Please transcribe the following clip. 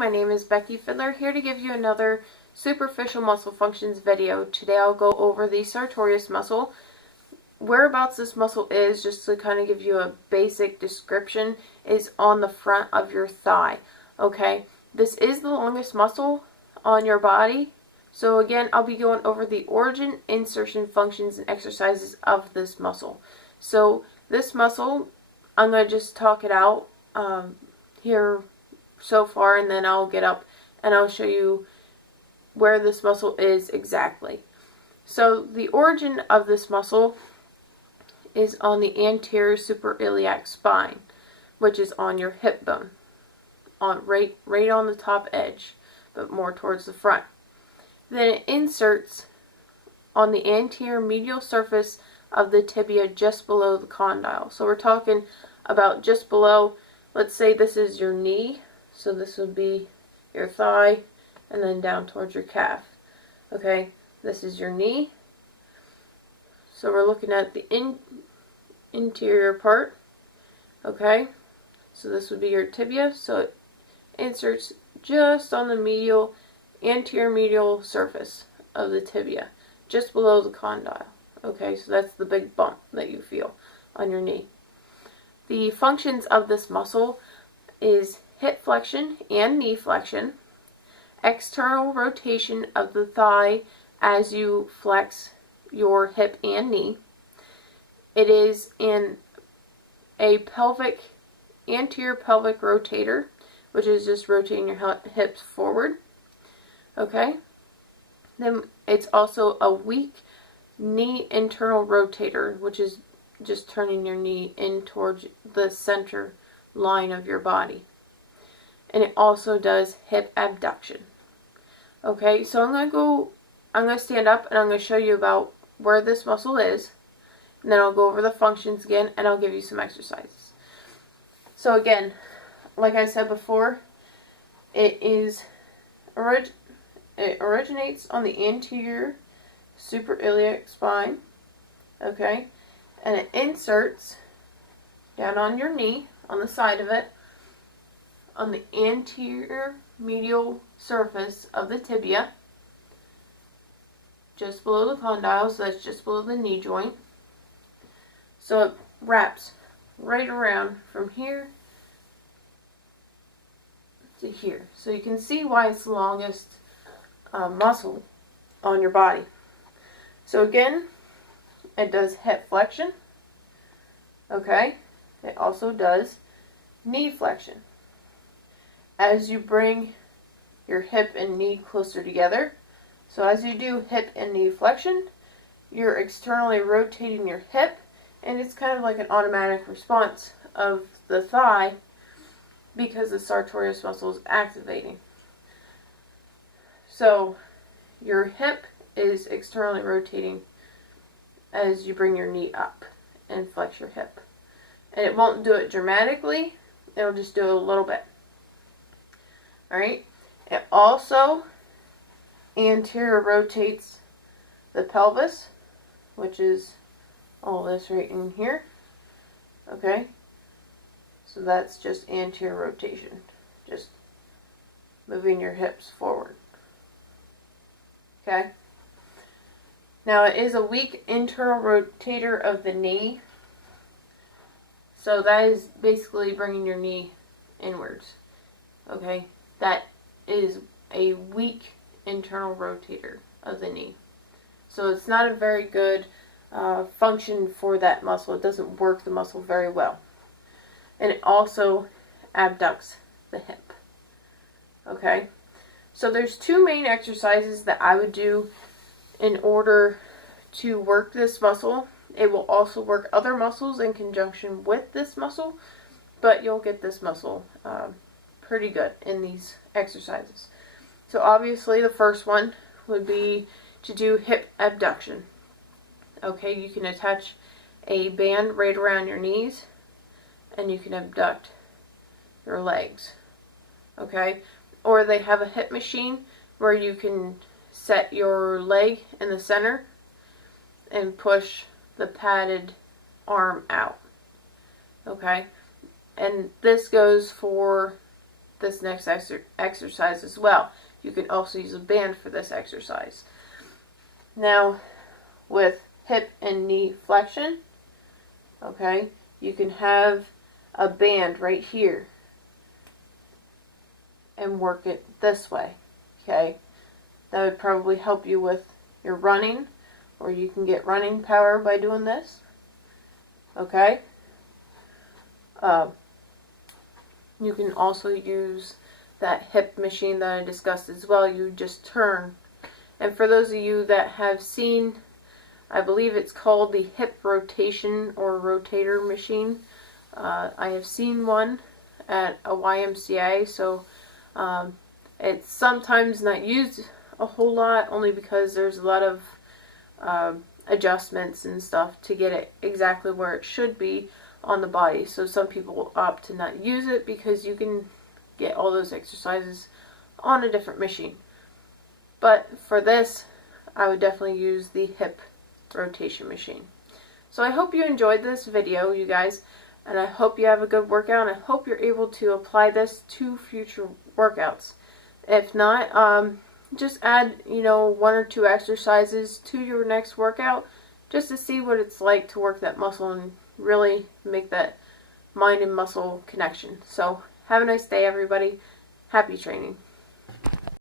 My name is Becky Fiddler, here to give you another superficial muscle functions video. Today I'll go over the Sartorius muscle. Whereabouts this muscle is, just to kind of give you a basic description, is on the front of your thigh. Okay, this is the longest muscle on your body. So again, I'll be going over the origin, insertion, functions, and exercises of this muscle. So this muscle, I'm going to just talk it out here so far, and then I'll get up and I'll show you where this muscle is exactly. So the origin of this muscle is on the anterior superiliac spine, which is on your hip bone, right on the top edge, but more towards the front. Then it inserts on the anterior medial surface of the tibia just below the condyle. So we're talking about just below. Let's say this is your knee, so this would be your thigh, and then down towards your calf. Okay, this is your knee. So we're looking at the interior part. Okay, so this would be your tibia, so it inserts just on the anterior medial surface of the tibia, just below the condyle. Okay, so that's the big bump that you feel on your knee. The functions of this muscle is hip flexion and knee flexion, external rotation of the thigh as you flex your hip and knee. It is in a anterior pelvic rotator, which is just rotating your hips forward. Okay. Then it's also a weak knee internal rotator, which is just turning your knee in towards the center line of your body. And it also does hip abduction. Okay, so I'm going to stand up and I'm going to show you about where this muscle is. And then I'll go over the functions again and I'll give you some exercises. So again, like I said before, it originates on the anterior superiliac spine. Okay, and it inserts down on your knee, on the side of it, on the anterior medial surface of the tibia, just below the condyle, so that's just below the knee joint. So it wraps right around from here to here. So you can see why it's the longest muscle on your body. So again, it does hip flexion. Okay, it also does knee flexion. As you bring your hip and knee closer together, so as you do hip and knee flexion, you're externally rotating your hip, and it's kind of like an automatic response of the thigh because the Sartorius muscle is activating. So your hip is externally rotating as you bring your knee up and flex your hip. And it won't do it dramatically, it'll just do it a little bit. Alright, it also anterior rotates the pelvis, which is all this right in here. Okay, so that's just anterior rotation, just moving your hips forward. Okay, now it is a weak internal rotator of the knee, so that is basically bringing your knee inwards. Okay, that is a weak internal rotator of the knee. So it's not a very good function for that muscle. It doesn't work the muscle very well. And it also abducts the hip. Okay, so there's two main exercises that I would do in order to work this muscle. It will also work other muscles in conjunction with this muscle, but you'll get this muscle pretty good in these exercises. So obviously the first one would be to do hip abduction. Okay, you can attach a band right around your knees and you can abduct your legs. Okay, or they have a hip machine where you can set your leg in the center and push the padded arm out. Okay, and this goes for this next exercise as well. You can also use a band for this exercise. Now, with hip and knee flexion, okay, you can have a band right here and work it this way, okay. That would probably help you with your running, or you can get running power by doing this, okay. You can also use that hip machine that I discussed as well. You just turn. And for those of you that have seen, I believe it's called the hip rotation or rotator machine. I have seen one at a YMCA, so it's sometimes not used a whole lot, only because there's a lot of adjustments and stuff to get it exactly where it should be on the body. So some people will opt to not use it because you can get all those exercises on a different machine. But for this, I would definitely use the hip rotation machine. So I hope you enjoyed this video, you guys, and I hope you have a good workout, and I hope you're able to apply this to future workouts. If not, just add, you know, 1 or 2 exercises to your next workout just to see what it's like to work that muscle and really make that mind and muscle connection. So have a nice day, everybody. Happy training.